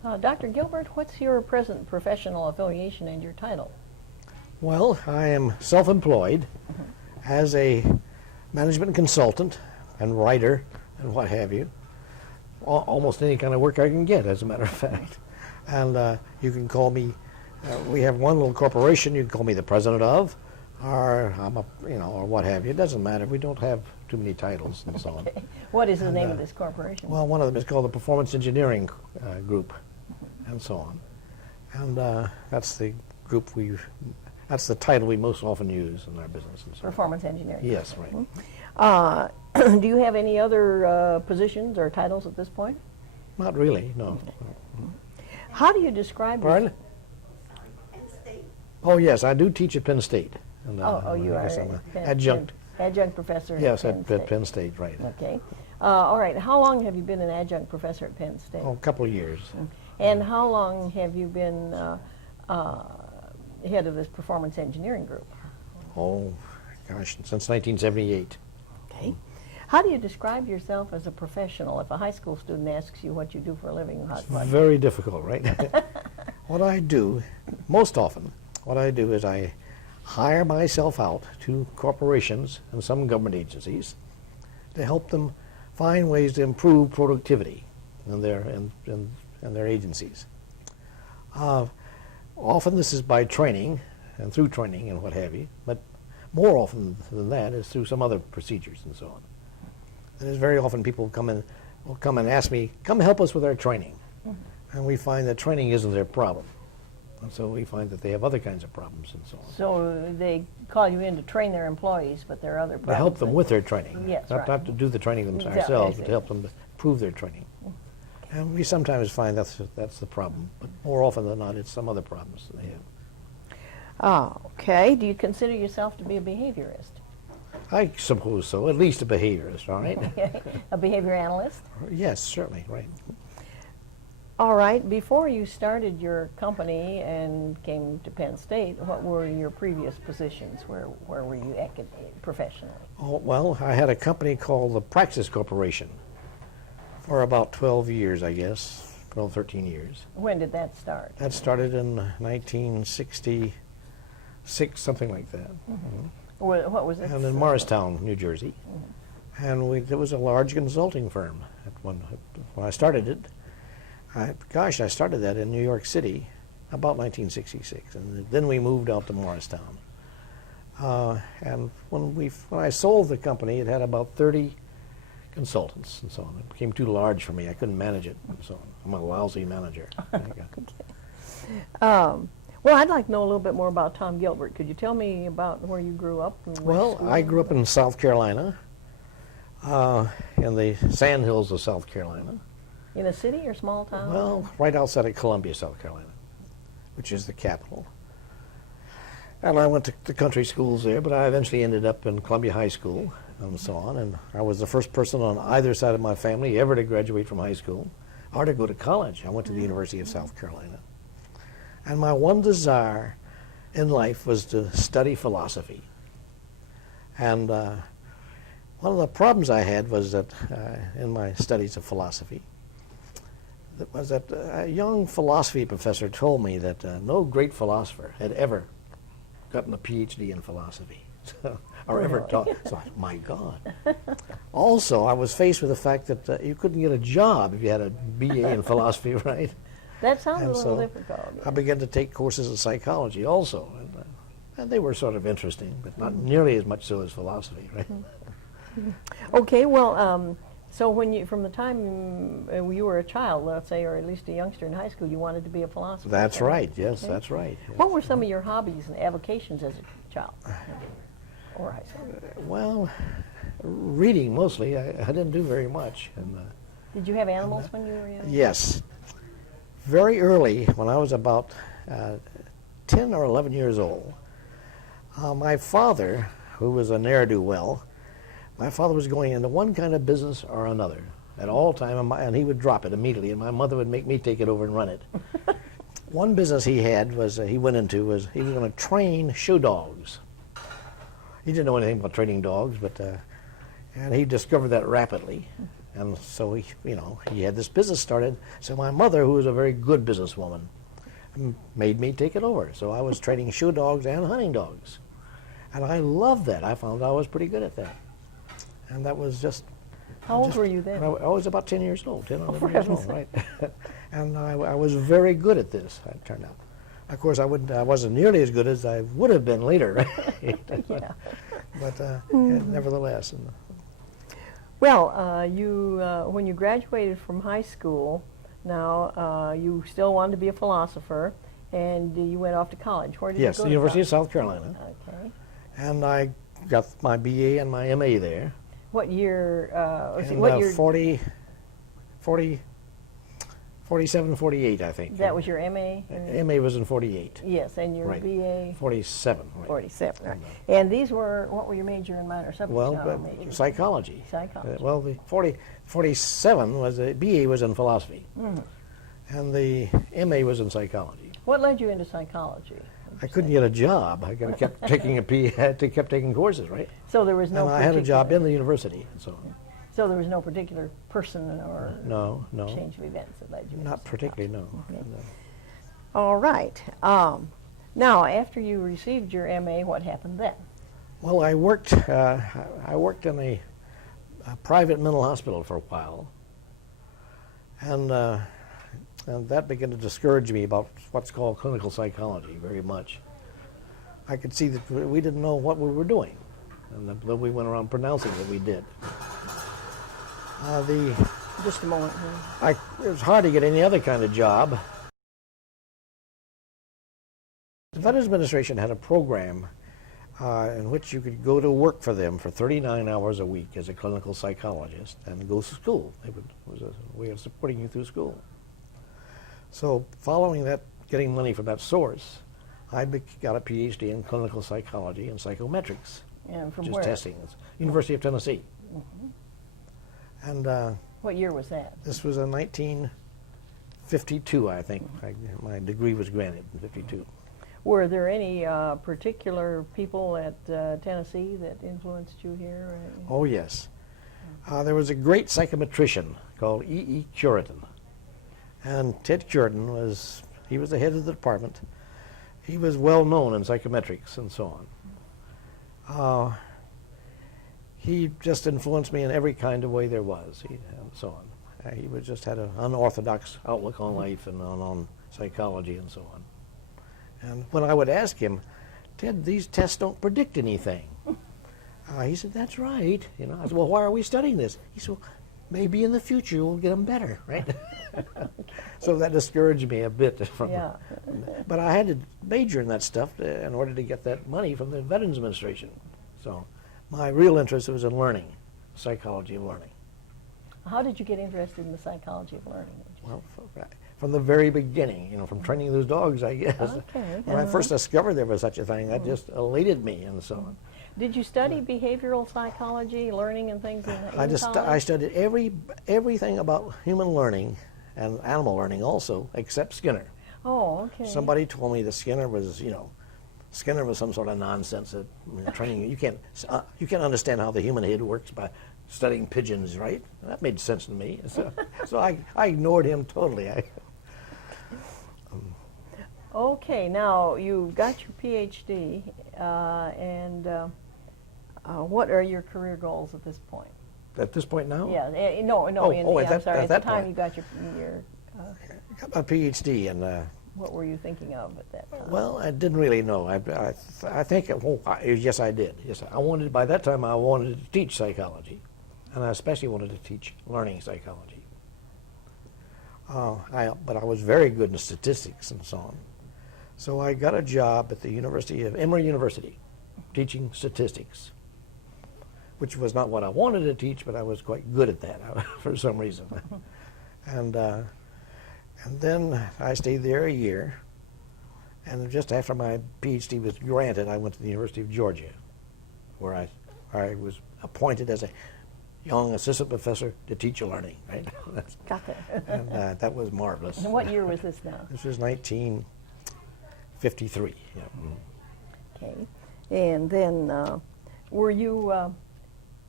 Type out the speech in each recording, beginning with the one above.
Dr. Gilbert, what's your present professional affiliation and your title? Well, I am self-employed as a management consultant and writer and what have you. Almost any kind of work I can get, as a matter of fact. And you can call me, we have one little corporation you can call me the president of, or I'm a, or what have you. It doesn't matter. We don't have too many titles and so on. Okay. What is the name of this corporation? Well, one of them is called the Performance Engineering Group, and so on. And that's the group that's the title we most often use in our business. And so Performance Engineering. Yes, right. Do you have any other positions or titles at this point? Not really, no. How do you describe Pardon? Oh, yes, I do teach at Penn State. And, you I are guess I'm an Penn- adjunct. adjunct professor Yes, at at Penn State, right. Okay. All right. How long have you been an adjunct professor at Penn State? Oh, a couple of years. And how long have you been head of this performance engineering group? Oh, gosh, since 1978. Okay. How do you describe yourself as a professional? If a high school student asks you what you do for a living, what? Very difficult, right? What I do, most often, what I do is I hire myself out to corporations and some government agencies to help them find ways to improve productivity in their agencies. Often this is by training and through training and what have you, but more often than that is through some other procedures and so on. And there's very often people will come and ask me, come help us with our training. And we find that training isn't their problem. And so we find that they have other kinds of problems and so on. So they call you in to train their employees, but there are other problems. To help them with their training. Yes, not, right. not to do the training Exactly, themselves, I but see. to help them improve their training. And we sometimes find that's the problem, but more often than not, it's some other problems that they have. Okay. Do you consider yourself to be a behaviorist? I suppose so, at least a behaviorist, all right? A behavior analyst? Yes, certainly, right. All right. Before you started your company and came to Penn State, what were your previous positions? Where were you professionally? Oh, well, I had a company called the Praxis Corporation for about 12 years, I guess, 12, 13 years. When did that start? That started in 1966, something like that. What was it? And in Morristown, New Jersey. And it was a large consulting firm. When I started it, I started that in New York City about 1966, and then we moved out to Morristown. And when I sold the company, it had about 30 consultants and so on. It became too large for me. I couldn't manage it and so on. I'm a lousy manager. Well, I'd like to know a little bit more about Tom Gilbert. Could you tell me about where you grew up? And Well, I grew up in South Carolina, in the Sandhills of South Carolina. In a city or small town? Well, right outside of Columbia, South Carolina, which is the capital. And I went to country schools there, but I eventually ended up in Columbia High School and so on. And I was the first person on either side of my family ever to graduate from high school or to go to college. I went to the University of South Carolina. And my one desire in life was to study philosophy. And one of the problems I had was that in my studies of philosophy, a young philosophy professor told me that no great philosopher had ever gotten a PhD in philosophy or ever taught. So, my God. Also, I was faced with the fact that you couldn't get a job if you had a BA in philosophy, right? That sounds And a little so difficult. I began to take courses in psychology also, and they were sort of interesting, but not nearly as much so as philosophy, right? Okay, well, so from the time you were a child, let's say, or at least a youngster in high school, you wanted to be a philosopher? That's right, yes, that's right. Yes. What were some of your hobbies and avocations as a child or high school? Well, reading mostly. I didn't do very much. And, Did you have animals when you were young? yes. Very early, when I was about 10 or 11 years old, my father, who was a ne'er-do-well, my father was going into one kind of business or another at all time, and he would drop it immediately, and my mother would make me take it over and run it. One business he went into was he was going to train show dogs. He didn't know anything about training dogs, but and he discovered that rapidly. And so he had this business started. So my mother, who was a very good businesswoman, made me take it over. So I was training show dogs and hunting dogs. And I loved that. I found I was pretty good at that. And that was just... How old were you then? I was about 10 years old, 10 or 11 For years heaven's old, right? And I was very good at this, it turned out. Of course, I wasn't nearly as good as I would have been later, right? Yeah. But nevertheless. Well, when you graduated from high school, now you still wanted to be a philosopher, and you went off to college. Where did you go? Yes, the University of South Carolina. Okay. And I got my BA and my MA there. What year? What year? 47, 48, I think. That was your MA? MA was in 48. Yes, and your Right. BA? 47. Right. 47, right. And these were, what were your major and minor subjects? Well, now, major? psychology. Psychology. Well, the 47 was the BA was in philosophy, and the MA was in psychology. What led you into psychology? I couldn't get a job. I kept taking kept taking courses, right? So there was no. And I had a job in the university, so. So there was no particular person or No. change of events that led you. into Not particularly, no. Okay. No. All right. Now, after you received your MA, what happened then? Well, I worked in a private mental hospital for a while, and that began to discourage me about what's called clinical psychology very much. I could see that we didn't know what we were doing, and then we went around pronouncing that we did. Just a moment. It was hard to get any other kind of job. The Veterans Administration had a program in which you could go to work for them for 39 hours a week as a clinical psychologist and go to school. It was a way of supporting you through school. So following that, getting money from that source, I got a PhD in clinical psychology and psychometrics. And from which where? is testing. It's University of Tennessee. And What year was that? this was in 1952, I think. My degree was granted in 52. Were there any particular people at Tennessee that influenced you here? Oh, yes. There was a great psychometrician called E.E. Curitan. And Ted Curitan was the head of the department. He was well known in psychometrics and so on. He just influenced me in every kind of way there was, and so on. He just had an unorthodox outlook on life and on psychology and so on. And when I would ask him, Ted, these tests don't predict anything. He said, that's right. I said, well, why are we studying this? He said, well, maybe in the future we'll get them better, right? So that discouraged me a bit. But I had to major in that stuff in order to get that money from the Veterans Administration. So my real interest was in learning, psychology of learning. How did you get interested in the psychology of learning? Well, from the very beginning, from training those dogs, I guess. Okay. When I first discovered there was such a thing, that just elated me and so on. Did you study behavioral psychology, learning and things in college? I studied everything about human learning and animal learning also, except Skinner. Oh, okay. Somebody told me that Skinner was, Skinner was some sort of nonsense that training. You can't understand how the human head works by studying pigeons, right? That made sense to me. So I ignored him totally. Okay, now you got your PhD, and what are your career goals at this point? At this point now? Yeah, at at the time point. you got your I got my PhD, and what were you thinking of at that time? well, I didn't really know. I think, yes, I did. Yes, by that time, I wanted to teach psychology, and I especially wanted to teach learning psychology. But I was very good in statistics and so on. So I got a job at the Emory University, teaching statistics, which was not what I wanted to teach, but I was quite good at that for some reason. And then I stayed there a year, and just after my PhD was granted, I went to the University of Georgia, where I was appointed as a young assistant professor to teach learning, right? Got that. And that was marvelous. And what year was this now? This was 1953. Yeah. Okay. And then were you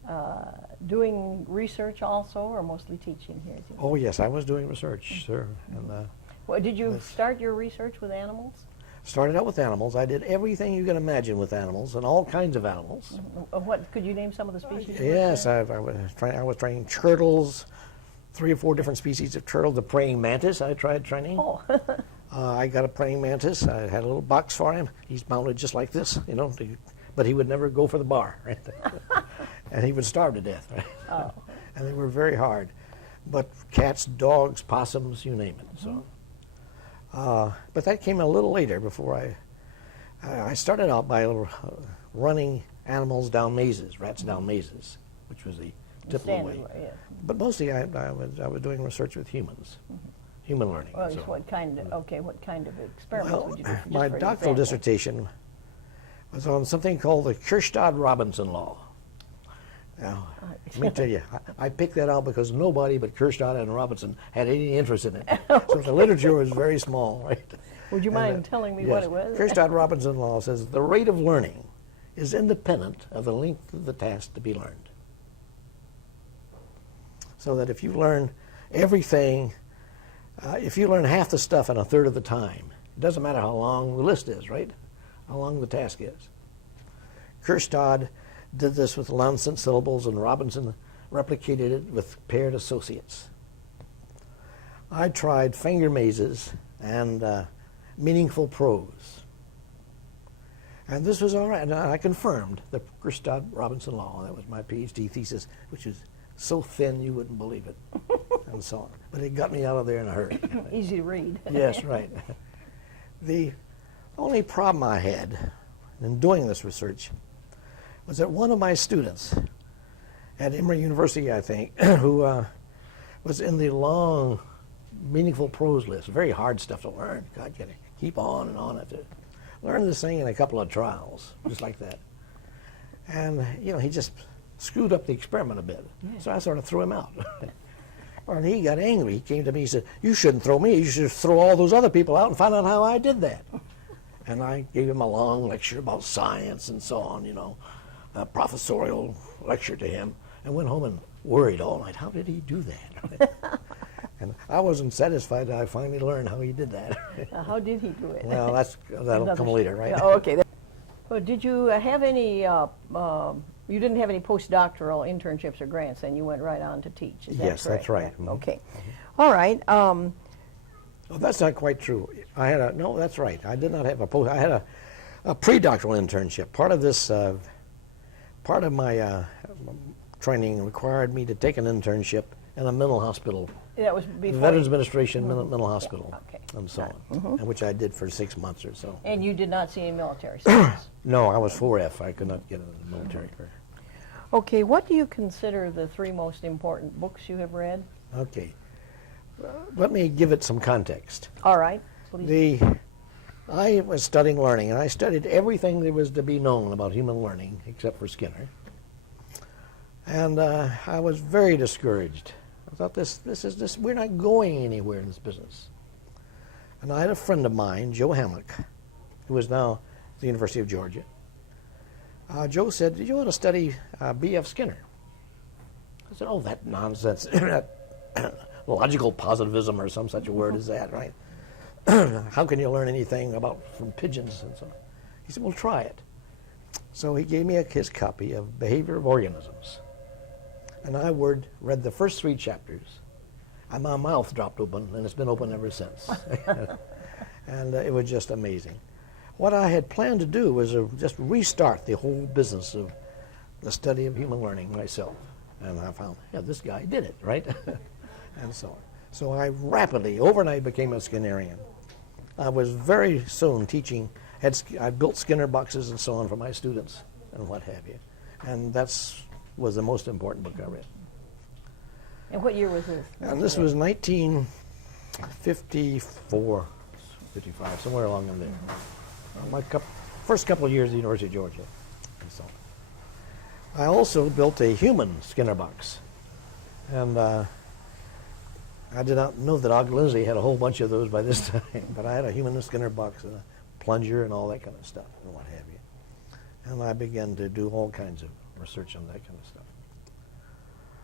doing research also, or mostly teaching here? Oh yes, I was doing research, sir. And Well, did you start your research with animals? started out with animals. I did everything you can imagine with animals, and all kinds of animals. What could you name some of the species? you Yes, worked I was training turtles, 3 or 4 different species of turtle. The praying mantis I tried training. with? Oh, I got a praying mantis. I had a little box for him. He's mounted just like this, you know, but he would never go for the bar, right? And he would starve to death, right? oh. And they were very hard. But cats, dogs, possums, you name it. So, but that came a little later. Before I started out by running animals down mazes, rats down mazes, which was the typical Standard way. way, yes. But mostly I was doing research with humans, human learning. Well, so. what kind of experiments Well, would you do? Just my for doctoral example. dissertation was on something called the Kirstad-Robinson law. Now, let me tell you, I picked that out because nobody but Kirstad and Robinson had any interest in it. So the literature was very small, right? Would you And, mind telling me what it was? Kirstad-Robinson law says the rate of learning is independent of the length of the task to be learned. So that if you learn everything, if you learn half the stuff in a third of the time, it doesn't matter how long the list is, right? How long the task is. Kirstad did this with nonsense syllables, and Robinson replicated it with paired associates. I tried finger mazes and meaningful prose. And this was all right, and I confirmed the Kirstad-Robinson law. That was my PhD thesis, which is so thin you wouldn't believe it, and so on. But it got me out of there in a hurry. Easy to read. Yes, right. The only problem I had in doing this research was that one of my students at Emory University, I think, who was in the long, meaningful prose list, very hard stuff to learn. God, you gotta keep on and on. I have to learn this thing in a couple of trials, just like that. And, you know, he just screwed up the experiment a bit. So I sort of threw him out. And he got angry. He came to me and said, "You shouldn't throw me. You should throw all those other people out and find out how I did that." And I gave him a long lecture about science and so on, you know, a professorial lecture to him, and went home and worried all night. How did he do that? And I wasn't satisfied that I finally learned how he did that. How did he do it? Well, that'll come later, right? Yeah, oh, okay. Well, did you have any? You didn't have any postdoctoral internships or grants, and you went right on to teach. Is that Yes, that's correct? right. Yeah. Okay. All right. Oh, that's not quite true. No, that's right. I did not have I had a pre-doctoral internship. Part of my training required me to take an internship in a mental hospital, That was before. Veterans Administration mental hospital, Okay. and so on, and which I did for 6 months or so. And you did not see any military service. No, I was 4F. I could not get into the military career. Okay. What do you consider the 3 most important books you have read? Okay. Let me give it some context. All right. Please. I was studying learning, and I studied everything there was to be known about human learning, except for Skinner. And I was very discouraged. I thought, we're not going anywhere in this business. And I had a friend of mine, Joe Hammock, who is now at the University of Georgia. Joe said, "Did you want to study B.F. Skinner?" I said, "Oh, that nonsense. Logical positivism or some such a word as that, right? How can you learn anything from pigeons and so on?" He said, "Well, try it." So he gave me his copy of Behavior of Organisms. And I read the first 3 chapters. And my mouth dropped open, and it's been open ever since. And it was just amazing. What I had planned to do was just restart the whole business of the study of human learning myself. And I found, this guy did it, right? And so on. So I rapidly, overnight, became a Skinnerian. I was very soon teaching. I built Skinner boxes and so on for my students and what have you. And was the most important book I read. And what year was this? And this was 1954, 55, somewhere along in there. My first couple of years at the University of Georgia. And so on. I also built a human Skinner box. And I did not know that Og Lindsay had a whole bunch of those by this time, but I had a human Skinner box and a plunger and all that kind of stuff and what have you. And I began to do all kinds of research on that kind of stuff.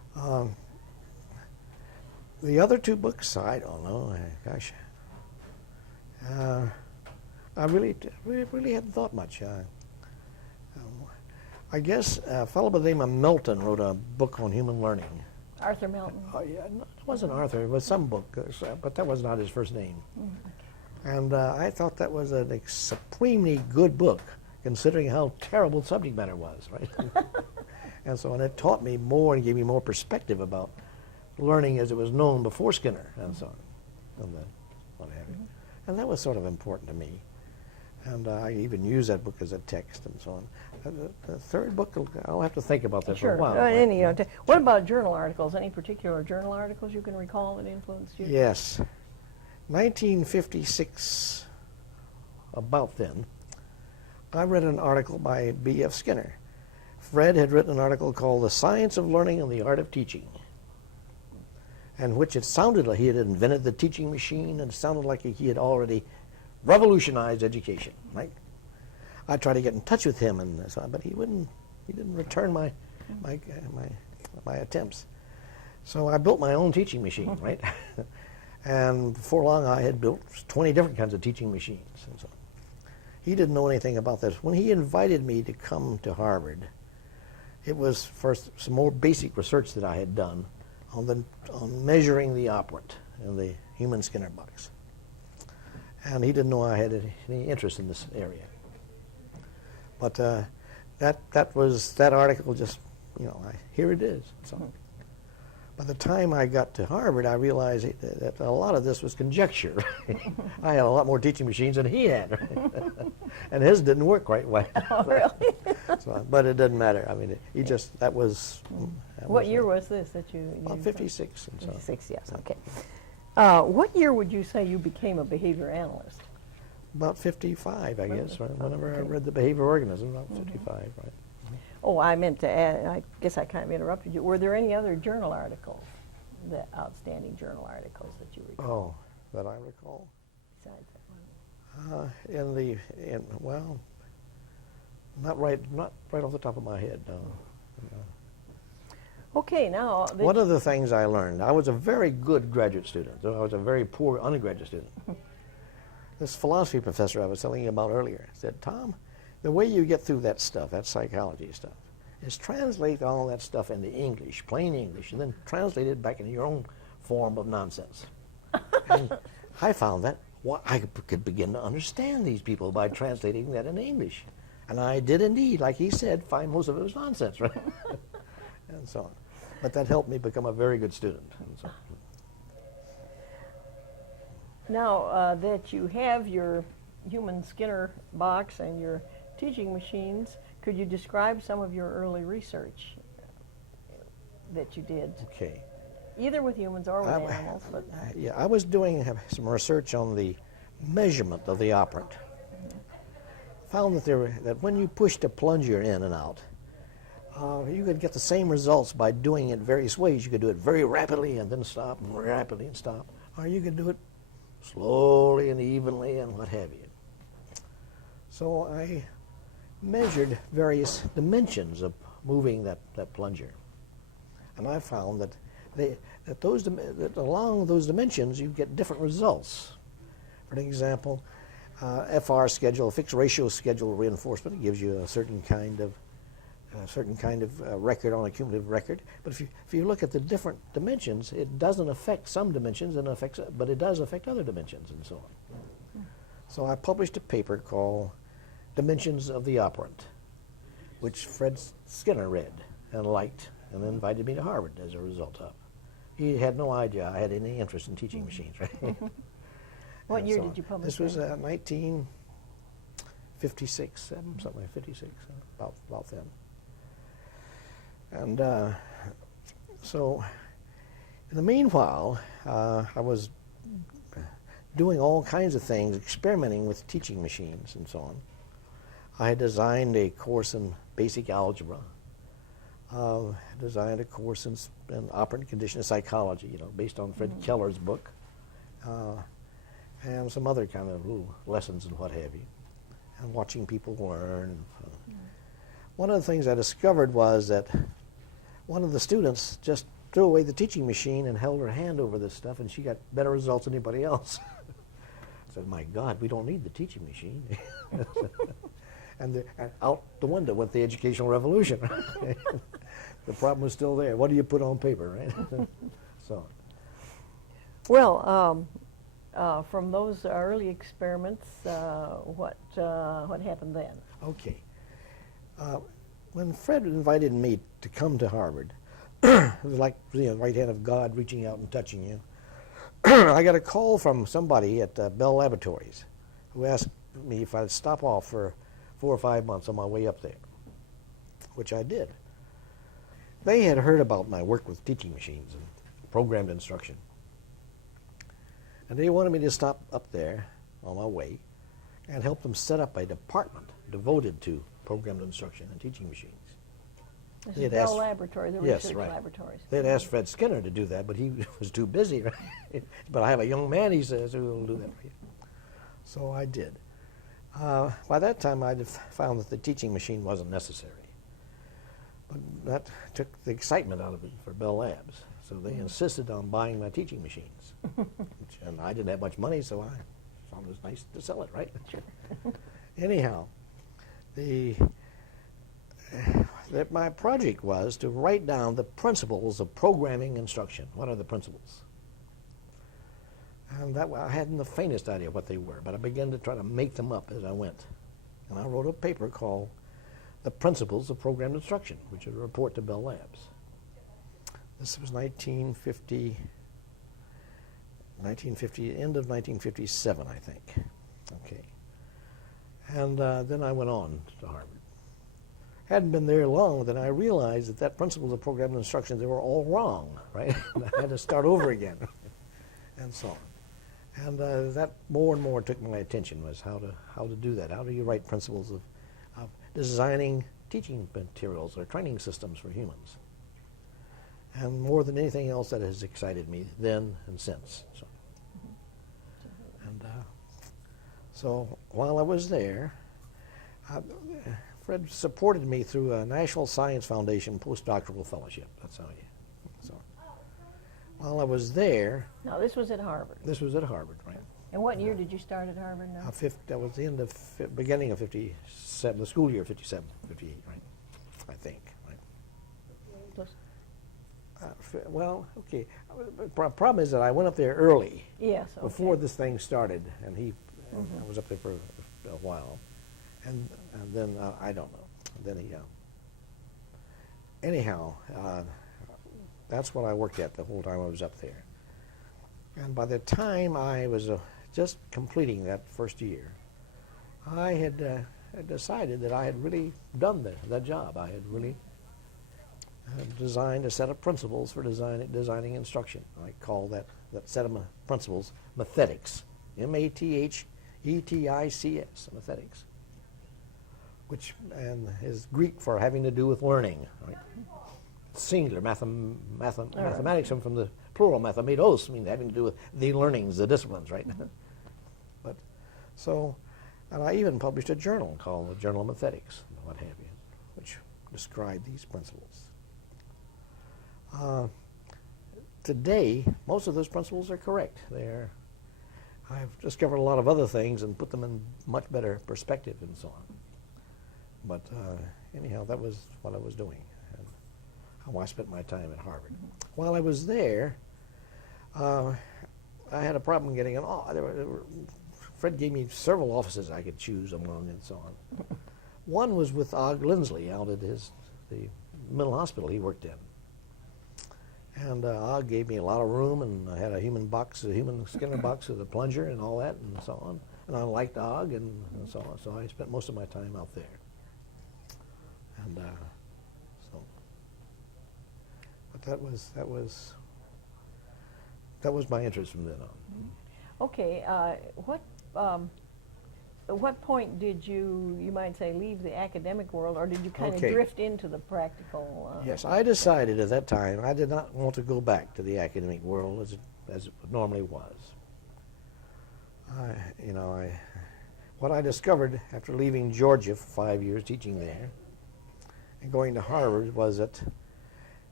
Um, the other two books, I don't know. Gosh, I really hadn't thought much. I guess a fellow by the name of Milton wrote a book on human learning. Arthur Melton. Oh, yeah, no, it wasn't Arthur. It was some book, but that was not his first name. Okay. And I thought that was a supremely good book, considering how terrible the subject matter was, right? and it taught me more and gave me more perspective about learning as it was known before Skinner, and so on, and then what have you. And that was sort of important to me. And I even use that book as a text and so on. The third book, I'll have to think about that for a while. What about journal articles? Any particular journal articles you can recall that influenced you? Yes. 1956, about then, I read an article by B.F. Skinner. Fred had written an article called The Science of Learning and the Art of Teaching, in which it sounded like he had invented the teaching machine, and it sounded like he had already revolutionized education, right? I tried to get in touch with him, and so, but he didn't return my attempts. So I built my own teaching machine, right? And before long, I had built 20 different kinds of teaching machines, and so he didn't know anything about this. When he invited me to come to Harvard, it was first some more basic research that I had done on measuring the operant in the human Skinner box. And he didn't know I had any interest in this area. But that article just, here it is. So, by the time I got to Harvard, I realized that a lot of this was conjecture. I had a lot more teaching machines than he had, and his didn't work quite well. Oh, really? But it doesn't matter. I mean, that was. What year was this that you? About 56. And so. 56, yes. Okay. What year would you say you became a behavior analyst? About 55, I guess. Right? Whenever okay. I read the Behavior Organism, about 55, right? Oh, I meant to add, I guess I kind of interrupted you. Were there any other journal articles, outstanding journal articles that you recall? Oh, that I recall? Besides that one? Well, not right off the top of my head, no. Okay, now... One of the things I learned, I was a very good graduate student, though I was a very poor undergraduate student. This philosophy professor I was telling you about earlier said, Tom, the way you get through that stuff, that psychology stuff, is translate all that stuff into English, plain English, and then translate it back into your own form of nonsense. And I found that I could begin to understand these people by translating that into English. And I did indeed, like he said, find most of it was nonsense, right? And so on. But that helped me become a very good student. And so. Now that you have your human Skinner box and your teaching machines, could you describe some of your early research that you did? Okay. Either with humans or with animals. But yeah, I was doing some research on the measurement of the operant. Found that when you pushed a plunger in and out, you could get the same results by doing it various ways. You could do it very rapidly and then stop, and rapidly and stop, or you could do it slowly and evenly and what have you. So I measured various dimensions of moving that plunger, and I found that along those dimensions you get different results. For example, FR schedule, fixed ratio schedule reinforcement, gives you a certain kind of record on a cumulative record. But if you look at the different dimensions, it doesn't affect some dimensions, but it does affect other dimensions and so on. So I published a paper called Dimensions of the Operant, which Fred Skinner read and liked and then invited me to Harvard as a result of. He had no idea I had any interest in teaching machines, right? What year did you publish this? This was that? 1956, something like 56, about then. And so, in the meanwhile, I was doing all kinds of things, experimenting with teaching machines and so on. I had designed a course in basic algebra, designed a course in operant condition psychology, based on Fred Keller's book, and some other kind of little lessons and what have you, and watching people learn. One of the things I discovered was that one of the students just threw away the teaching machine and held her hand over this stuff, and she got better results than anybody else. I said, my God, we don't need the teaching machine. and out the window went the educational revolution. The problem was still there. What do you put on paper, right? So. Well, from those early experiments, what happened then? Okay. When Fred invited me to come to Harvard, it was like the right hand of God reaching out and touching you. I got a call from somebody at Bell Laboratories who asked me if I'd stop off for 4 or 5 months on my way up there, which I did. They had heard about my work with teaching machines and programmed instruction. And they wanted me to stop up there on my way and help them set up a department devoted to programmed instruction and teaching machines. This is Bell Laboratory, the research laboratories. They had asked Fred Skinner to do that, but he was too busy. Right? But I have a young man, he says, who will do that for you. So I did. By that time, I'd found that the teaching machine wasn't necessary. But that took the excitement out of it for Bell Labs. So they insisted on buying my teaching machines. And I didn't have much money, so I thought it was nice to sell it, right? Sure. Anyhow, my project was to write down the principles of programming instruction. What are the principles? And I hadn't the faintest idea what they were, but I began to try to make them up as I went. And I wrote a paper called The Principles of Programmed Instruction, which is a report to Bell Labs. This was 1950, end of 1957, I think. Okay. And then I went on to Harvard. Hadn't been there long, then I realized that principles of programmed instruction, they were all wrong, right? I had to start over again, and so on. And that more and more took my attention, was how to do that. How do you write principles of designing teaching materials or training systems for humans? And more than anything else, that has excited me then and since. So. And so while I was there, Fred supported me through a National Science Foundation postdoctoral fellowship. That's how he. So while I was there. Now this was at Harvard. This was at Harvard, right? And what year did you start at Harvard now? That was the end of beginning of 57, the school year 57, 58, right? I think, right? Well, okay. Problem is that I went up there early. Yes. Okay. Before this thing started, and I was up there for a while, and then I don't know. Then anyhow, that's what I worked at the whole time I was up there. And by the time I was just completing that first year, I had decided that I had really done that job. I had really designed a set of principles for designing instruction. I call that set of principles mathetics, mathetics, mathetics, which is Greek for having to do with learning. Right? Singular, mathematics from the plural mathematos, mean having to do with the learnings, the disciplines, right? But so, and I even published a journal called the Journal of Mathetics, what have you, which described these principles. Today, most of those principles are correct. I've discovered a lot of other things and put them in much better perspective and so on. But anyhow, that was what I was doing, and how I spent my time at Harvard. While I was there, I had a problem getting an office. Fred gave me several offices I could choose among and so on. One was with Og Lindsley out at the mental hospital he worked in. And Og gave me a lot of room, and I had a human Skinner box with a plunger and all that and so on. And I liked Og and so on, so I spent most of my time out there. And but that was my interest from then on. Okay, at what point did you might say, leave the academic world, or did you kind of drift into the practical? Yes, I decided at that time I did not want to go back to the academic world as it normally was. What I discovered after leaving Georgia for 5 years teaching there and going to Harvard was that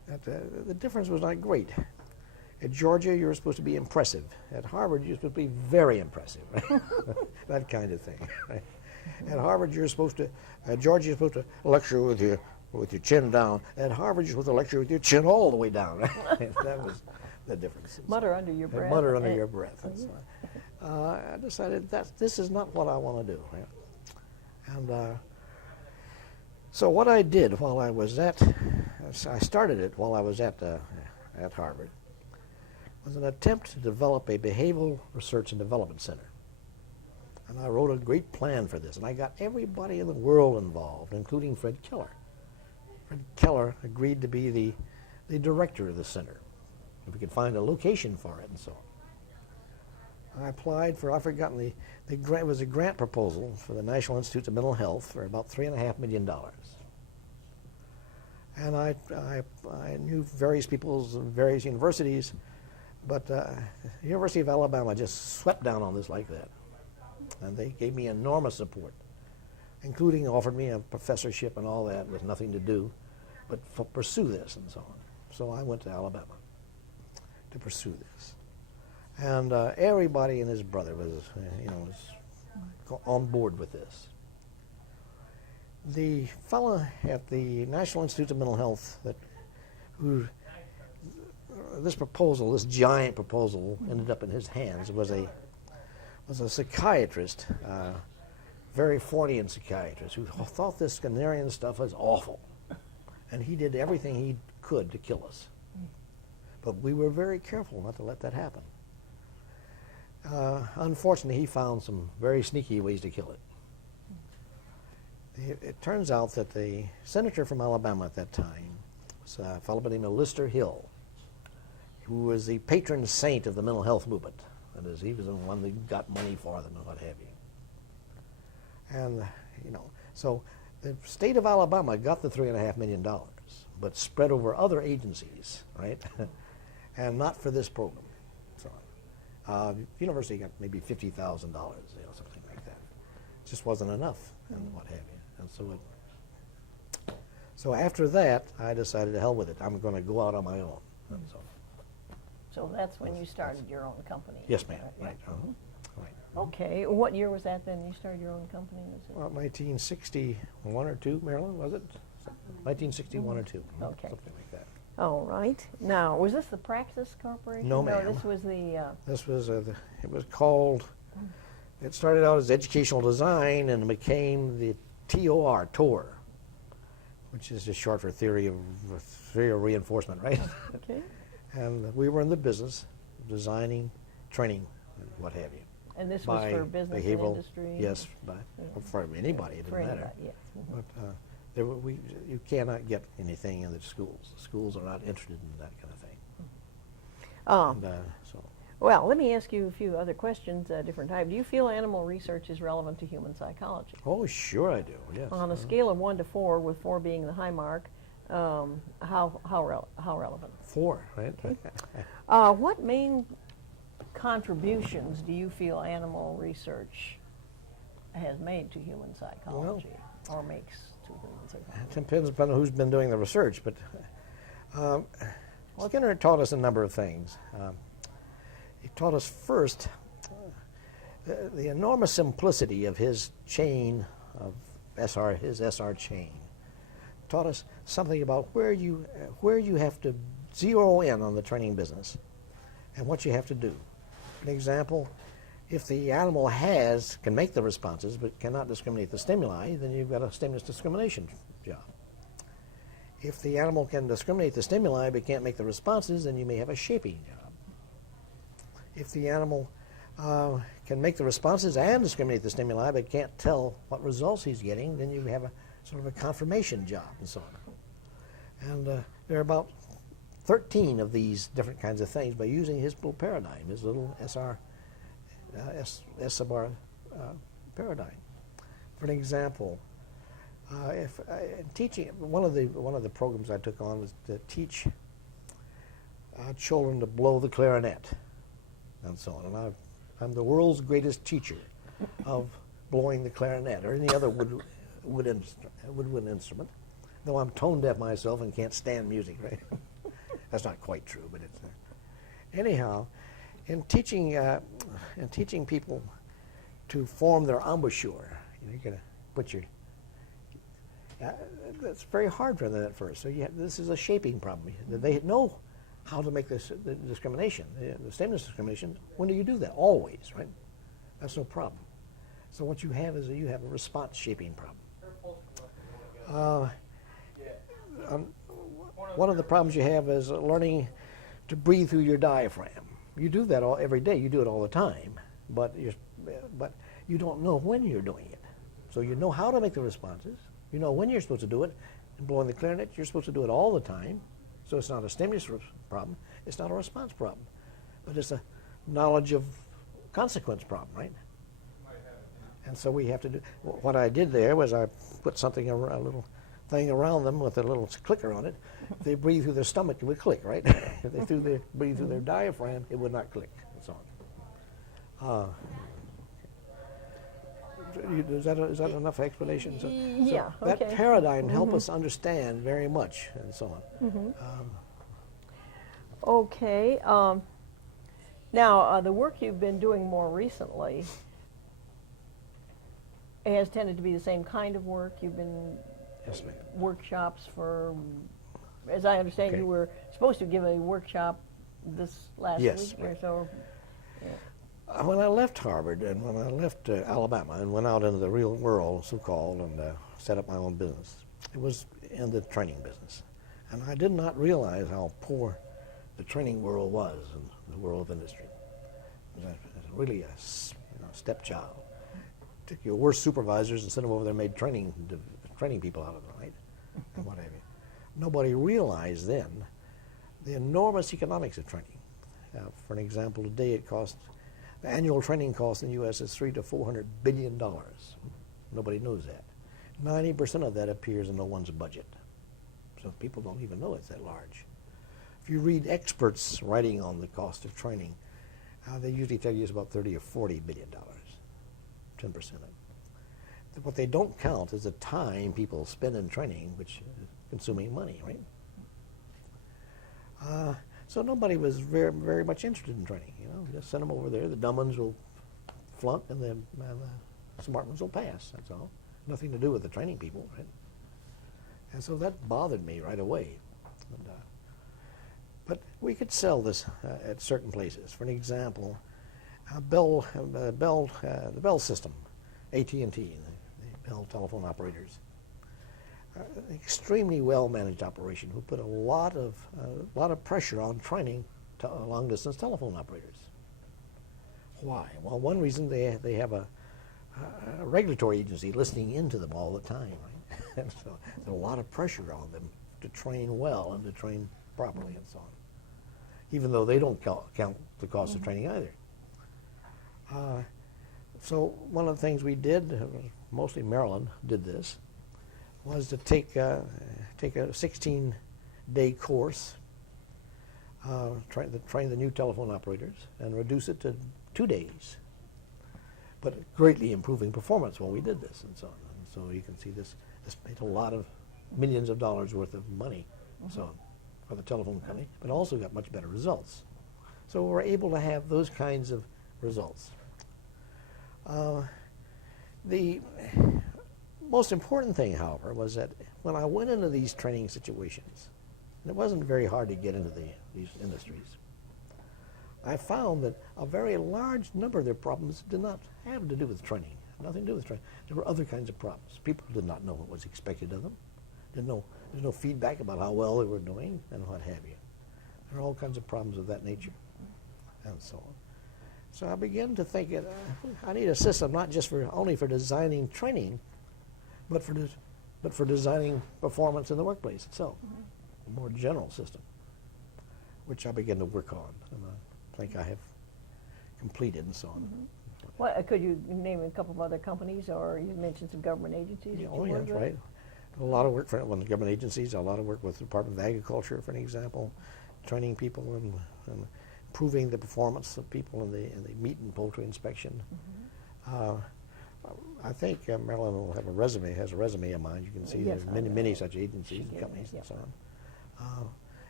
The difference was not great. At Georgia, you were supposed to be impressive. At Harvard, you're supposed to be very impressive. Right? That kind of thing. Right? At Harvard, you're supposed to, at Georgia, you're supposed to lecture with your chin down. At Harvard, you're supposed to lecture with your chin all the way down. Right? That was the difference. Mutter under your breath. Mutter under your breath. And so, I decided that this is not what I want to do. Right? And so what I did while I was I started it while I was at Harvard, was an attempt to develop a behavioral research and development center. And I wrote a great plan for this, and I got everybody in the world involved, including Fred Keller. Fred Keller agreed to be the director of the center, if we could find a location for it and so on. I applied for, I've forgotten, the grant, it was a grant proposal for the National Institute of Mental Health for about $3.5 million. And I knew various people in various universities, but the University of Alabama just swept down on this like that. And they gave me enormous support, including offered me a professorship and all that with nothing to do, but pursue this and so on. So I went to Alabama to pursue this. And everybody and his brother was on board with this. The fellow at the National Institute of Mental Health this giant proposal ended up in his hands, was a psychiatrist, very Freudian psychiatrist, who thought this Skinnerian stuff was awful. And he did everything he could to kill us. But we were very careful not to let that happen. Unfortunately, he found some very sneaky ways to kill it. It turns out that the senator from Alabama at that time was a fellow by the name of Lister Hill, who was the patron saint of the mental health movement. That is, he was the one that got money for them and what have you. And, so the state of Alabama got the $3.5 million, but spread over other agencies, right? And not for this program. So, university got maybe $50,000, something like that. It just wasn't enough, and what have you. And so after that, I decided to hell with it. I'm going to go out on my own. And so that's when you started your own company. Yes, ma'am. Yeah. Right. Right. Okay. What year was that then? You started your own company? Was it? Well, 1961 or 2, Marilyn, was it? 1961 or 2. Okay. Something like that. All right. Now, was this the Praxis Corporation? No, ma'am. No, this was the... This was, it was called, it started out as educational design and became the TOR, which is just short for theory of reinforcement, right? Okay. And we were in the business of designing, training, and what have you. And this was for business and industry? Yes, for anybody, it didn't matter. Yes. But you cannot get anything in the schools. The schools are not interested in that kind of thing. Well, let me ask you a few other questions, different type. Do you feel animal research is relevant to human psychology? Oh, sure I do, yes. On a scale of 1 to 4, with 4 being the high mark, how relevant? 4, right? Okay. What main contributions do you feel animal research has made to human psychology, or makes to human psychology? It depends upon who's been doing the research, but Skinner taught us a number of things. He taught us first the enormous simplicity of his chain of his SR chain. Taught us something about where you have to zero in on the training business and what you have to do. An example, if the animal can make the responses but cannot discriminate the stimuli, then you've got a stimulus discrimination job. If the animal can discriminate the stimuli but can't make the responses, then you may have a shaping job. If the animal can make the responses and discriminate the stimuli but can't tell what results he's getting, then you have a sort of a confirmation job and so on. And there are about 13 of these different kinds of things by using his little paradigm, his little S sub R paradigm. For an example, if in teaching, one of the programs I took on was to teach children to blow the clarinet and so on. And I'm the world's greatest teacher of blowing the clarinet or any other woodwind instrument, though I'm tone deaf myself and can't stand music, right? That's not quite true, but it's anyhow. In teaching people to form their embouchure, you got to put your. That's very hard for them at first. So this is a shaping problem. They know how to make this the discrimination, the sameness discrimination. When do you do that? Always, right? That's no problem. So what you have is you have a response shaping problem. One of the problems you have is learning to breathe through your diaphragm. You do that every day. You do it all the time, but you don't know when you're doing it. So you know how to make the responses. You know when you're supposed to do it. And blowing the clarinet, you're supposed to do it all the time. So it's not a stimulus problem. It's not a response problem, but it's a knowledge of consequence problem, right? And so we have to do. What I did there was I put something, a little thing around them with a little clicker on it. If they breathe through their stomach, it would click, right? If they breathe through their diaphragm, it would not click, and so on. Is that enough explanation? So, yeah. so that paradigm helps us understand very much, and so on. Okay. Now, the work you've been doing more recently has tended to be the same kind of work. You've been Yes, ma'am. workshops for, as I understand, Okay. you were supposed to give a workshop this last Yes, week or right. so. When I left Harvard and when I left Alabama and went out into the real world, so-called, and set up my own business, it was in the training business. And I did not realize how poor the training world was in the world of industry. It was really a stepchild. Took your worst supervisors and sent them over there and made training people out of them, right? And what have you. Nobody realized then the enormous economics of training. For an example, today the annual training cost in the U.S. is $300 to $400 billion. Nobody knows that. 90% of that appears in no one's budget. So people don't even know it's that large. If you read experts writing on the cost of training, they usually tell you it's about $30 or $40 billion, 10% of it. What they don't count is the time people spend in training, which is consuming money, right? So nobody was very, very much interested in training. Just send them over there. The dumb ones will flunk, and the smart ones will pass. That's all. Nothing to do with the training people, right? And so that bothered me right away. But we could sell this at certain places. For an example, the Bell system, AT&T, the Bell telephone operators, extremely well-managed operation who put a lot of pressure on training long-distance telephone operators. Why? Well, one reason they have a regulatory agency listening into them all the time, right? And so there's a lot of pressure on them to train well and to train properly and so on, even though they don't count the cost of training either. So one of the things we did, mostly Maryland did this, was to take a 16-day course, train the new telephone operators, and reduce it to 2 days, but greatly improving performance while we did this and so on. And so you can see this made a lot of millions of dollars worth of money so on, for the telephone company, but also got much better results. So we're able to have those kinds of results. The most important thing, however, was that when I went into these training situations, and it wasn't very hard to get into these industries, I found that a very large number of their problems did not have to do with training, nothing to do with training. There were other kinds of problems. People did not know what was expected of them. There's no feedback about how well they were doing and what have you. There are all kinds of problems of that nature and so on. So I began to think that I need a system not just only for designing training, but for designing performance in the workplace itself, a more general system, which I began to work on, and I think I have completed and so on. What, could you name a couple of other companies, or you mentioned some government agencies? Yeah, that's right. A lot of work for the government agencies, a lot of work with the Department of Agriculture, for an example, training people and improving the performance of people in the meat and poultry inspection. I think Marilyn will have has a resume of mine. You can see Yes, there's many such agencies and companies and so on.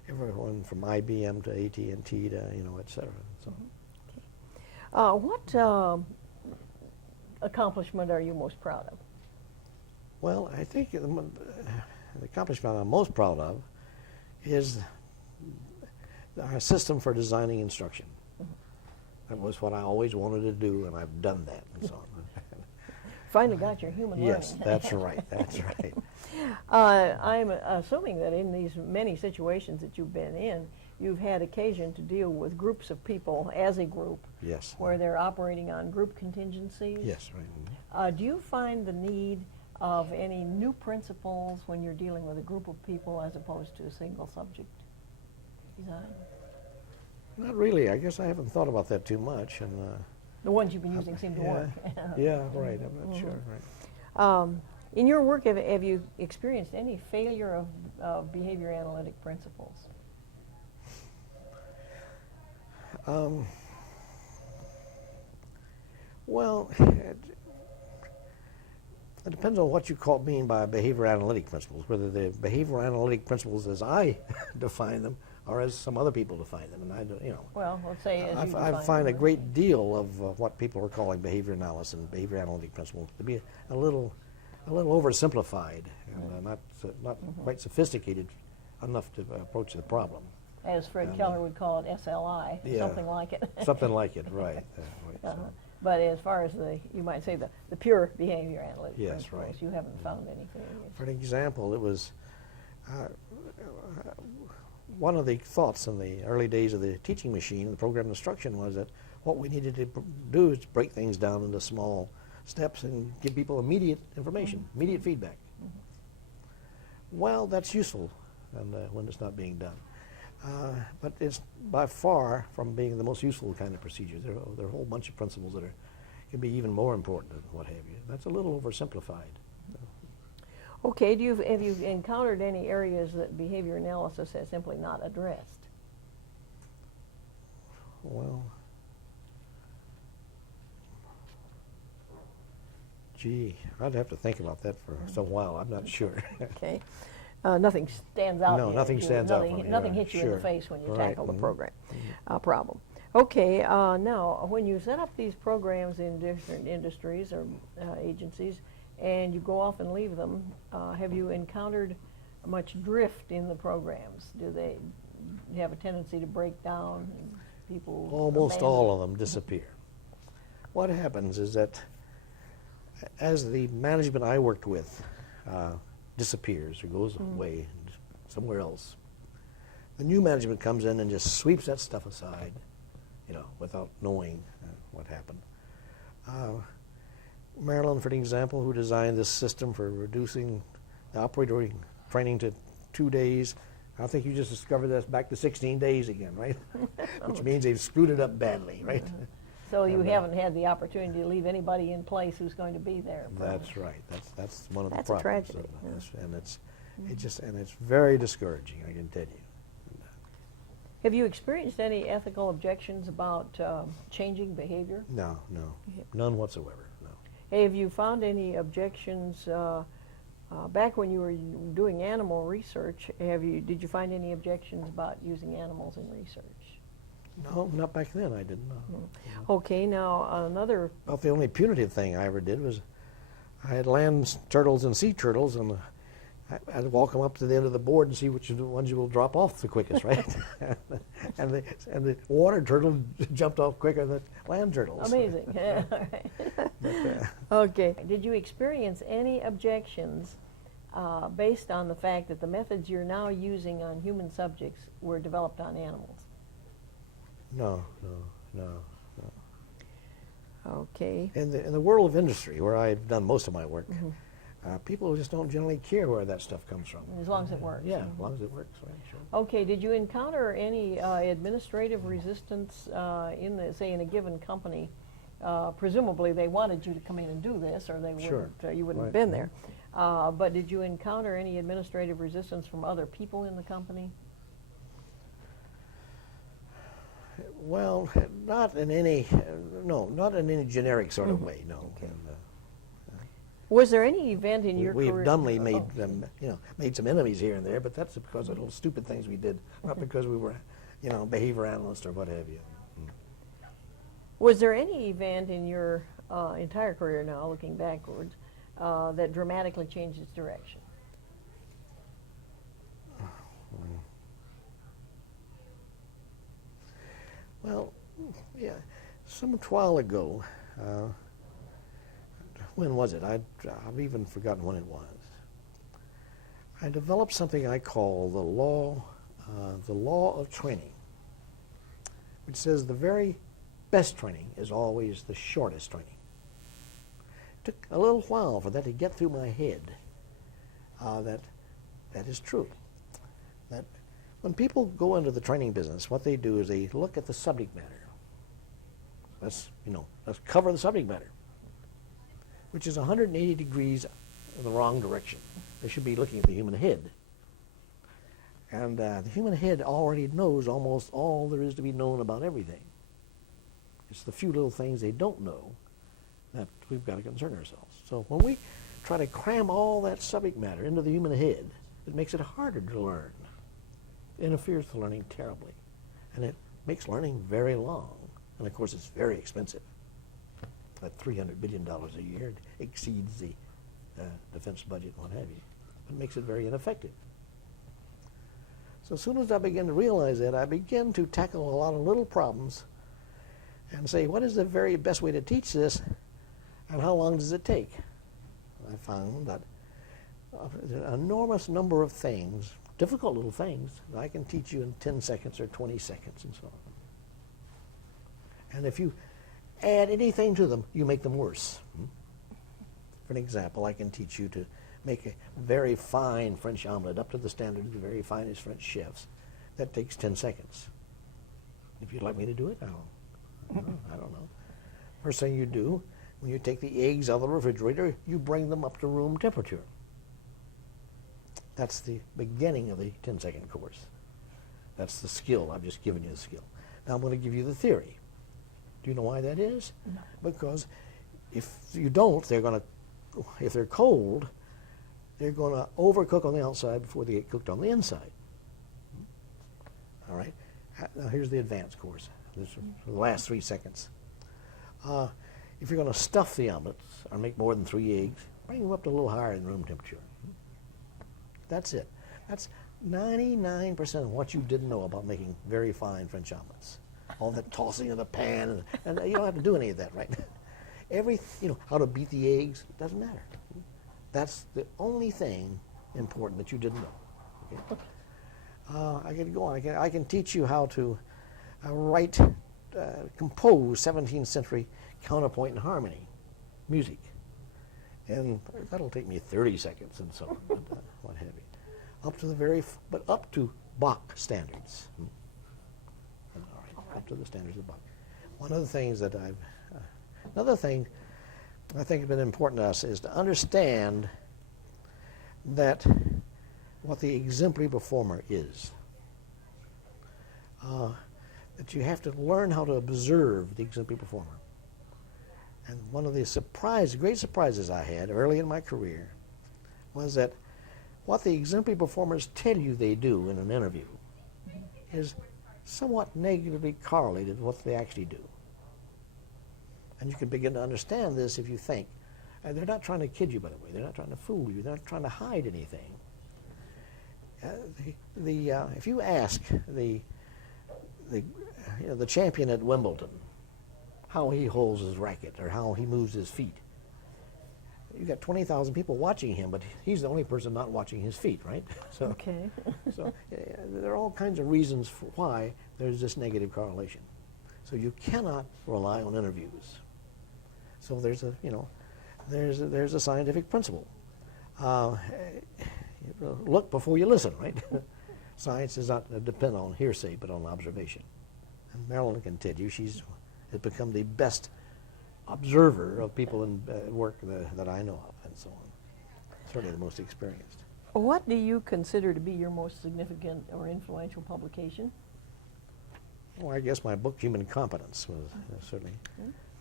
everyone from IBM to AT&T to, et cetera. So, What accomplishment are you most proud of? well, I think the accomplishment I'm most proud of is our system for designing instruction. That was what I always wanted to do, and I've done that, and so on. Finally got your human Yes, learning. that's right. That's right. I'm assuming that in these many situations that you've been in, you've had occasion to deal with groups of people as a group Yes. where they're operating on group contingencies. Yes, right. Do you find the need of any new principles when you're dealing with a group of people as opposed to a single subject design? Not really. I guess I haven't thought about that too much, and The ones you've been using seem to work. yeah, right. I'm not sure. Right. In your work, have you experienced any failure of behavior analytic principles? Well, it depends on what you mean by behavior analytic principles, whether the behavior analytic principles as I define them or as some other people define them. And Well, let's say as you I define find a them. great deal of what people are calling behavior analysis and behavior analytic principles to be a little oversimplified and not quite sophisticated enough to approach the problem. As Fred Keller would call it, SLI, Yeah. something like it. Something like it, right. Right, so. But as far as you might say, the pure behavior analytic Yes, principles, right. you haven't found anything. For an example, it was one of the thoughts in the early days of the teaching machine, the program instruction, was that what we needed to do is break things down into small steps and give people immediate information, immediate feedback. Well, that's useful and when it's not being done. But it's by far from being the most useful kind of procedure. There are a whole bunch of principles that can be even more important and what have you. That's a little oversimplified. Okay, have you encountered any areas that behavior analysis has simply not addressed? Well, gee, I'd have to think about that for some while. I'm not sure. Okay. Nothing stands out. No, here nothing at you. stands out for me, Nothing yeah, hits you in the sure. face when you Right, tackle the mhm. program problem. Okay, now when you set up these programs in different industries or agencies, and you go off and leave them, have you encountered much drift in the programs? Do they have a tendency to break down? And people Almost abandon? all of them disappear. What happens is that as the management I worked with disappears or goes away somewhere else, the new management comes in and just sweeps that stuff aside, without knowing what happened. Marian, for example, who designed this system for reducing the operator training to 2 days, I think you just discovered that's back to 16 days again, right? Which means they've screwed it up badly, right? So you haven't had the opportunity to leave anybody in place who's going to be there. That's right. That's one of That's the a problems. tragedy, of this, and it's very discouraging, I can tell you. Have you experienced any ethical objections about changing behavior? No, none whatsoever. No. Have you found any objections back when you were doing animal research? Did you find any objections about using animals in research? No, not back then. I didn't know. Okay, now another. About the only punitive thing I ever did was I had land turtles and sea turtles, and I'd walk them up to the end of the board and see which ones you will drop off the quickest, right? and the water turtle jumped off quicker than land turtles. Amazing. Yeah, all right. Okay. Did you experience any objections based on the fact that the methods you're now using on human subjects were developed on animals? No. Okay. In the world of industry, where I've done most of my work, people just don't generally care where that stuff comes from. As long as it works. Yeah, as long as it works, right? Sure. Okay, did you encounter any administrative resistance in a given company? Presumably they wanted you to come in and do this, or they Sure. wouldn't, you wouldn't have Right. been there. But did you encounter any administrative resistance from other people in the company? Well, not in any generic sort of way, no. Okay. Was there any event in your We've career? dumbly made Oh. them, made some enemies here and there, but that's because of little stupid things we did, not because we were, behavior analysts or what have you. Was there any event in your entire career now, looking backwards, that dramatically changed its direction? Well, yeah, some while ago, when was it? I've even forgotten when it was. I developed something I call the law of training, which says the very best training is always the shortest training. It took a little while for that to get through my head. That is true. That when people go into the training business, what they do is they look at the subject matter. Let's cover the subject matter, which is 180 degrees in the wrong direction. They should be looking at the human head. And the human head already knows almost all there is to be known about everything. It's the few little things they don't know that we've got to concern ourselves. So when we try to cram all that subject matter into the human head, it makes it harder to learn. It interferes with learning terribly. And it makes learning very long. And of course, it's very expensive. At $300 billion a year, it exceeds the defense budget and what have you. It makes it very ineffective. So as soon as I began to realize that, I began to tackle a lot of little problems and say, what is the very best way to teach this, and how long does it take? I found that an enormous number of things, difficult little things, that I can teach you in 10 seconds or 20 seconds and so on. And if you add anything to them, you make them worse. For an example, I can teach you to make a very fine French omelet up to the standard of the very finest French chefs. That takes 10 seconds. If you'd like me to do it, I don't know. First thing you do, when you take the eggs out of the refrigerator, you bring them up to room temperature. That's the beginning of the 10-second course. That's the skill. I've just given you the skill. Now I'm going to give you the theory. Do you know why that is? No. Because if you don't, if they're cold, they're going to overcook on the outside before they get cooked on the inside. All right? Now here's the advanced course. This is for the last 3 seconds. If you're going to stuff the omelets or make more than 3 eggs, bring them up to a little higher than room temperature. That's it. That's 99% of what you didn't know about making very fine French omelets. All that tossing of the pan, and you don't have to do any of that, right? How to beat the eggs, doesn't matter. That's the only thing important that you didn't know. Okay? I can go on. I can teach you how to compose 17th century counterpoint and harmony music. And that'll take me 30 seconds and so on, what have you. Up to Bach standards. All right, up to the standards of Bach. Another thing I think has been important to us is to understand that what the exemplary performer is. That you have to learn how to observe the exemplary performer. And one of the great surprises I had early in my career was that what the exemplary performers tell you they do in an interview is somewhat negatively correlated with what they actually do. And you can begin to understand this if you think. They're not trying to kid you, by the way. They're not trying to fool you. They're not trying to hide anything. If you ask the champion at Wimbledon how he holds his racket or how he moves his feet, you've got 20,000 people watching him, but he's the only person not watching his feet, right? So, Okay. so there are all kinds of reasons for why there's this negative correlation. So you cannot rely on interviews. So there's a scientific principle. Look before you listen, right? Science does not depend on hearsay, but on observation. And Marilyn can tell you has become the best observer of people in work that I know of, and so on. Certainly the most experienced. What do you consider to be your most significant or influential publication? Well, I guess my book, Human Competence, was certainly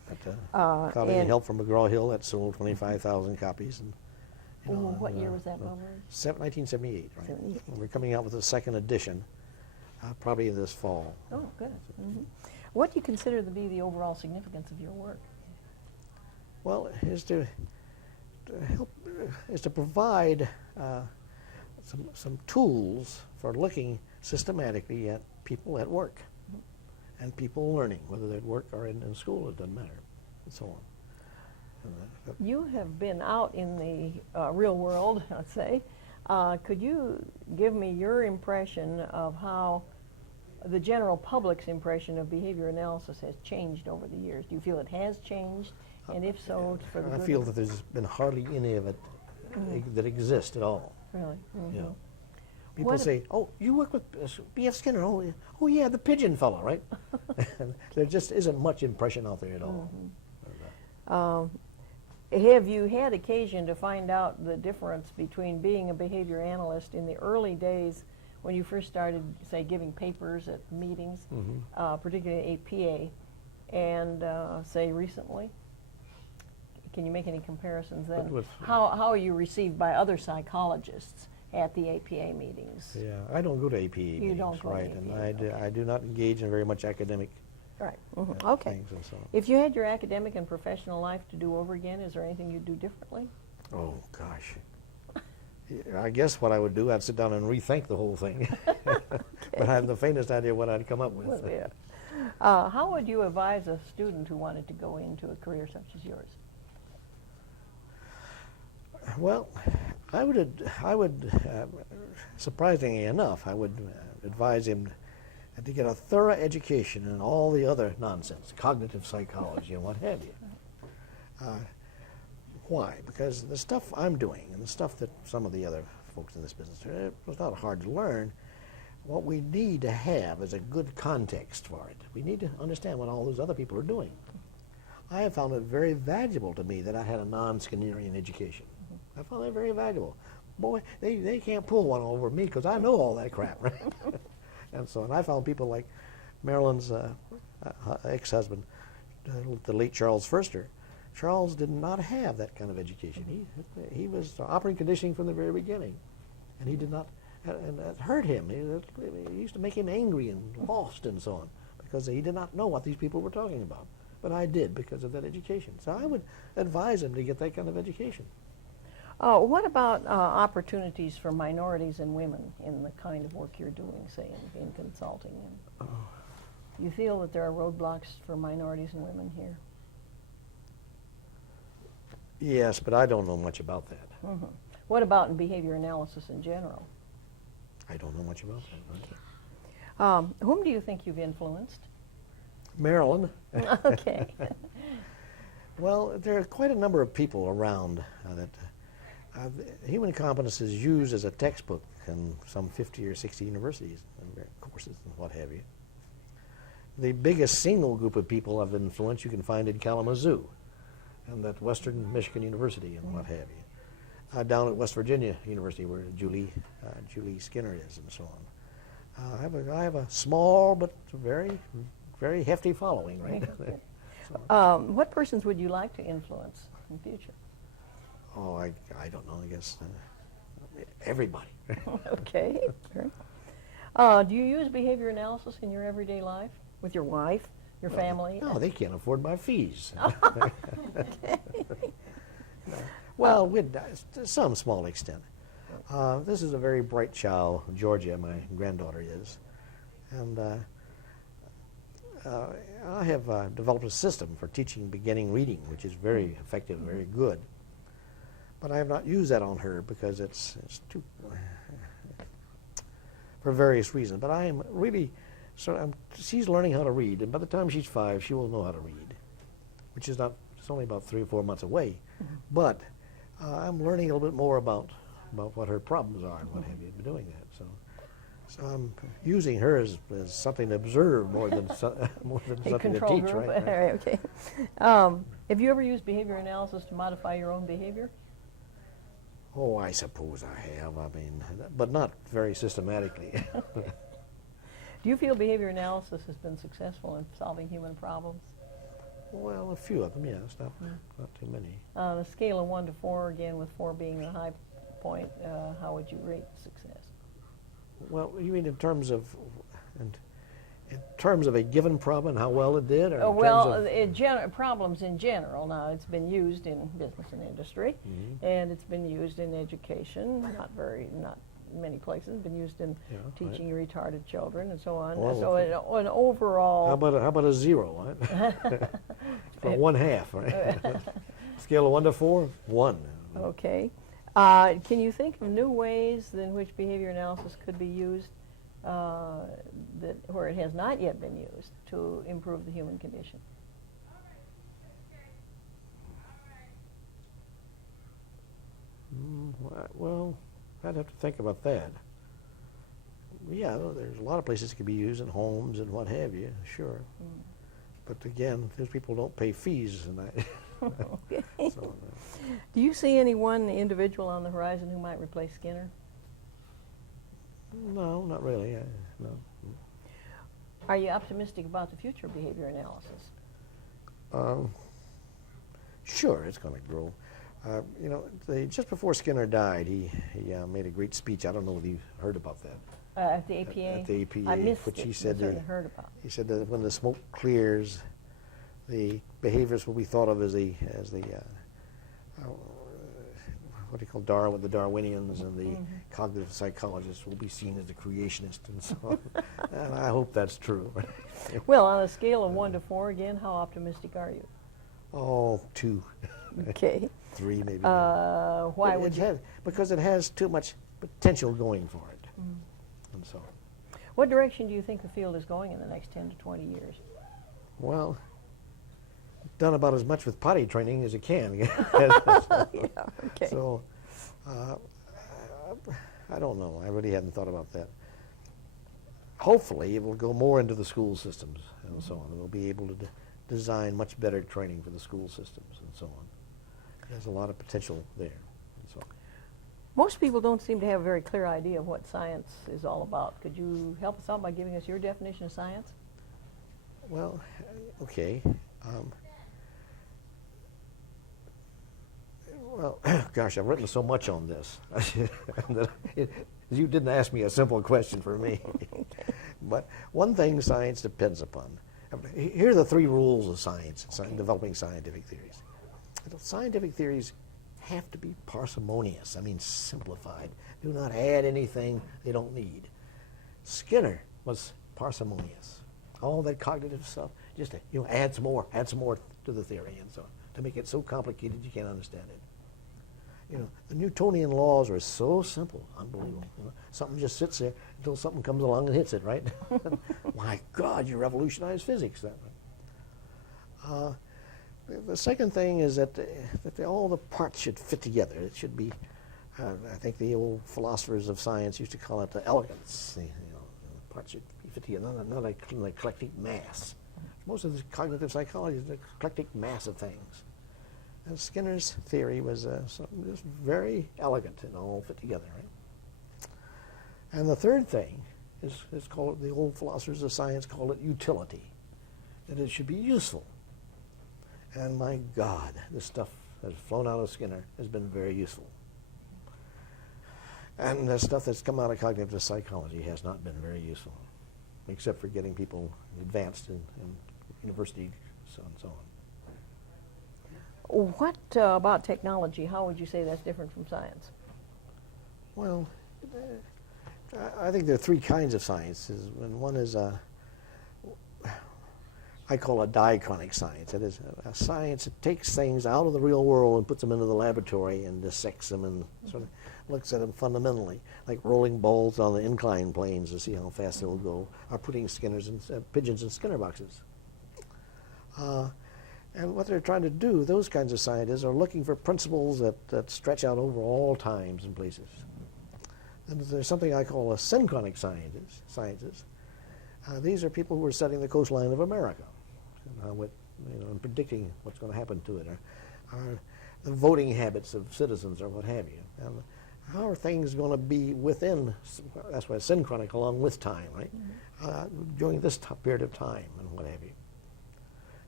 Without any and help from McGraw-Hill, that sold 25,000 copies. And, what year was that published? 1978, right? 78. And we're coming out with a second edition, probably this fall. Oh, good. What do you consider to be the overall significance of your work? Well, is to help, is to provide some tools for looking systematically at people at work and people learning, whether they're at work or in school, it doesn't matter, and so on. You have been out in the real world, let's say. Could you give me your impression of how the general public's impression of behavior analysis has changed over the years? Do you feel it has changed? And if so, for the I good feel of- that there's been hardly any of it that exists at all. Really? You know, people What say, "Oh, you work with B.F. Skinner? Oh, yeah, the pigeon fellow, right?" There just isn't much impression out there at all. Have you had occasion to find out the difference between being a behavior analyst in the early days when you first started, say, giving papers at meetings, particularly APA, and say recently? Can you make any comparisons then? How are you received by other psychologists at the APA meetings? Yeah, I don't go to APA meetings, don't go to right? APA, And I do not engage in very much academic Right. Okay. things and so on. If you had your academic and professional life to do over again, is there anything you'd do differently? Oh, gosh. Yeah, I guess what I would do, I'd sit down and rethink the whole thing. But I have the faintest idea what I'd come up with. Well, yeah. How would you advise a student who wanted to go into a career such as yours? Well, I would surprisingly enough, I would advise him to get a thorough education in all the other nonsense, cognitive psychology and what have you. Why? Because the stuff I'm doing and the stuff that some of the other folks in this business do, it was not hard to learn. What we need to have is a good context for it. We need to understand what all those other people are doing. I have found it very valuable to me that I had a non-Skinnerian education. I found that very valuable. Boy, they can't pull one over me because I know all that crap, right? And so, and I found people like Marilyn's ex-husband, the late Charles Furster. Charles did not have that kind of education. He was operating conditioning from the very beginning, and he did not, and it hurt him. It used to make him angry and lost and so on because he did not know what these people were talking about. But I did because of that education. So I would advise him to get that kind of education. What about opportunities for minorities and women in the kind of work you're doing, say, in consulting? Do you feel that there are roadblocks for minorities and women here? Yes, but I don't know much about that. What about in behavior analysis in general? I don't know much about that. Whom do you think you've influenced? Marilyn. Okay. Well, there are quite a number of people around that human competence is used as a textbook in some 50 or 60 universities and courses and what have you. The biggest single group of people of influence you can find in Kalamazoo and at Western Michigan University and what have you. Down at West Virginia University where Julie Skinner is and so on. I have a small but very, very hefty following right there. What persons would you like to influence in the future? Oh, I don't know, I guess everybody. Okay. Do you use behavior analysis in your everyday life with your wife, your family? No, they can't afford my fees. Well, to some small extent. This is a very bright child, Georgia, my granddaughter is. And I have developed a system for teaching beginning reading, which is very effective, very good. But I have not used that on her because it's too, for various reasons. But I am really, she's learning how to read, and by the time she's 5, she will know how to read, which is not, it's only about 3 or 4 months away. But I'm learning a little bit more about what her problems are and what have you, doing that. So I'm using her as something to observe more than something to teach, right? All right, okay. Have you ever used behavior analysis to modify your own behavior? Oh, I suppose I have. I mean, but not very systematically. Do you feel behavior analysis has been successful in solving human problems? Well, a few of them, yes, not too many. On a scale of 1 to 4, again, with 4 being the high point, how would you rate success? Well, you mean in terms of a given problem and how well it did, or in Well, terms of problems in general. Now, it's been used in business and industry, and it's been used in education. Not many places. Been used in teaching retarded children and so on. Well, so an overall. how about a 0? Right? For 1/2, right? Scale of 1 to 4, 1. Okay. Can you think of new ways in which behavior analysis could be used where it has not yet been used to improve the human condition? Well, I'd have to think about that. Yeah, there's a lot of places it could be used in homes and what have you, sure. But again, those people don't pay fees, and Okay. so, Do you see any one individual on the horizon who might replace Skinner? no, not really. No. Are you optimistic about the future of behavior analysis? Sure, it's going to grow. Just before Skinner died, he made a great speech. I don't know whether you heard about that. At the APA? At the APA, I missed which it. he said I certainly heard about. He said that when the smoke clears, the behaviors will be thought of as the what do you call Darwin, the Darwinians, and the cognitive psychologists will be seen as the creationists and so on. And I hope that's true. Well, on a scale of 1 to 4, again, how optimistic are you? Oh, 2. Okay. 3 maybe. Why would you? Because it has too much potential going for it. And so, What direction do you think the field is going in the next 10 to 20 years? well, done about as much with potty training as you can. Yeah, okay. So, I don't know. I really hadn't thought about that. Hopefully, it will go more into the school systems and so on. We'll be able to design much better training for the school systems and so on. There's a lot of potential there. And so, Most people don't seem to have a very clear idea of what science is all about. Could you help us out by giving us your definition of science? well, okay. Well, gosh, I've written so much on this. You didn't ask me a simple question for me. But one thing science depends upon. Here are the 3 rules of science, developing scientific theories. Scientific theories have to be parsimonious, I mean simplified. Do not add anything they don't need. Skinner was parsimonious. All that cognitive stuff, just add some more to the theory and so on, to make it so complicated you can't understand it. The Newtonian laws are so simple, unbelievable. Something just sits there until something comes along and hits it, right? My God, you revolutionized physics that way. The second thing is that all the parts should fit together. It should be, I think the old philosophers of science used to call it elegance. The parts should be fit together, not an eclectic mass. Most of the cognitive psychology is an eclectic mass of things. And Skinner's theory was something just very elegant and all fit together, right? And the third thing is called, the old philosophers of science call it utility, that it should be useful. And my God, this stuff that's flown out of Skinner has been very useful. And the stuff that's come out of cognitive psychology has not been very useful, except for getting people advanced in university, so and so on. What about technology? How would you say that's different from science? Well, I think there are 3 kinds of sciences. And one is I call a diachronic science. It is a science that takes things out of the real world and puts them into the laboratory and dissects them and sort of looks at them fundamentally, like rolling balls on the inclined planes to see how fast they'll go, or putting pigeons in Skinner boxes. And what they're trying to do, those kinds of scientists, are looking for principles that stretch out over all times and places. And there's something I call a synchronic scientist. These are people who are studying the coastline of America, and predicting what's going to happen to it, or the voting habits of citizens, or what have you. And how are things going to be within, that's why it's synchronic, along with time, right? During this period of time, and what have you.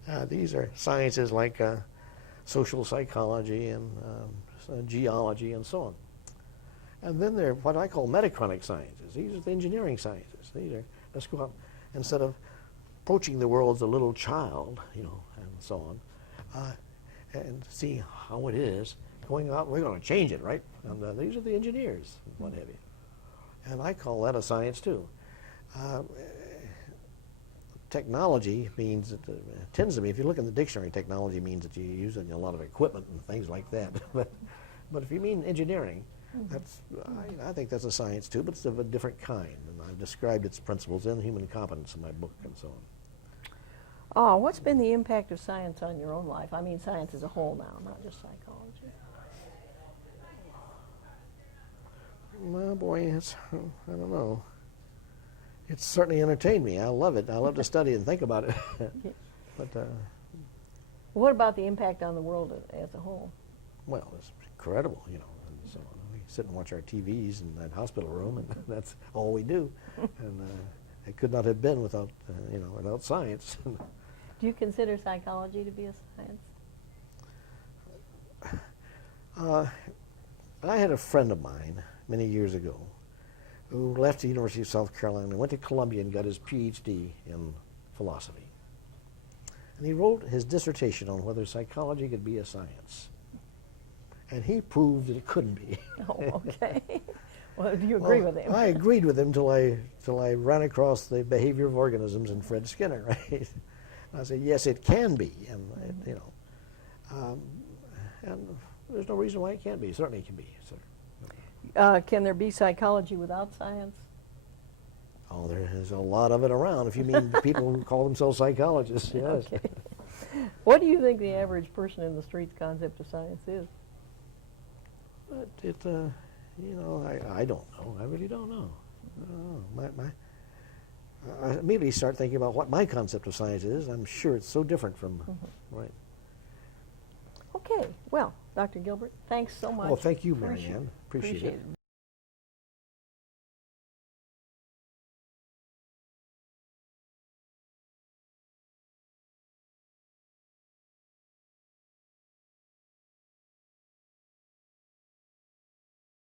These are sciences like social psychology and geology and so on. And then there are what I call metachronic sciences. These are the engineering sciences. These are, let's go out, instead of approaching the world as a little child, you know, and so on, and see how it is, going out, we're going to change it, right? And these are the engineers, what have you. And I call that a science too. Technology means, tends to be, if you look in the dictionary, technology means that you're using a lot of equipment and things like that. But if you mean engineering, that's, I think that's a science too, but it's of a different kind. And I've described its principles in human competence in my book and so on. Oh, what's been the impact of science on your own life? I mean science as a whole now, not just psychology. Well, boy, it's, I don't know. It's certainly entertained me. I love it. I love to study and think about it. But, What about the impact on the world as a whole? well, it's incredible, you know. And so on. We sit and watch our TVs in that hospital room, and that's all we do. And it could not have been without, you know, without science. Do you consider psychology to be a science? I had a friend of mine many years ago who left the University of South Carolina and went to Columbia and got his PhD in philosophy. And he wrote his dissertation on whether psychology could be a science. And he proved that it couldn't be. Oh, okay. Well, do you agree with him? I agreed with him till I ran across the behavior of organisms in Fred Skinner, right? I said, yes, it can be, and you know, and there's no reason why it can't be. Certainly it can be. Can there be psychology without science? Oh, there's a lot of it around. If you mean people who call themselves psychologists, yes. Okay. What do you think the average person in the street's concept of science is? But you know, I don't know. I really don't know. I don't know. I immediately start thinking about what my concept of science is. I'm sure it's so different from, right. Okay. Well, Dr. Gilbert, thanks so much. Well, thank you, Marian. Appreciate it.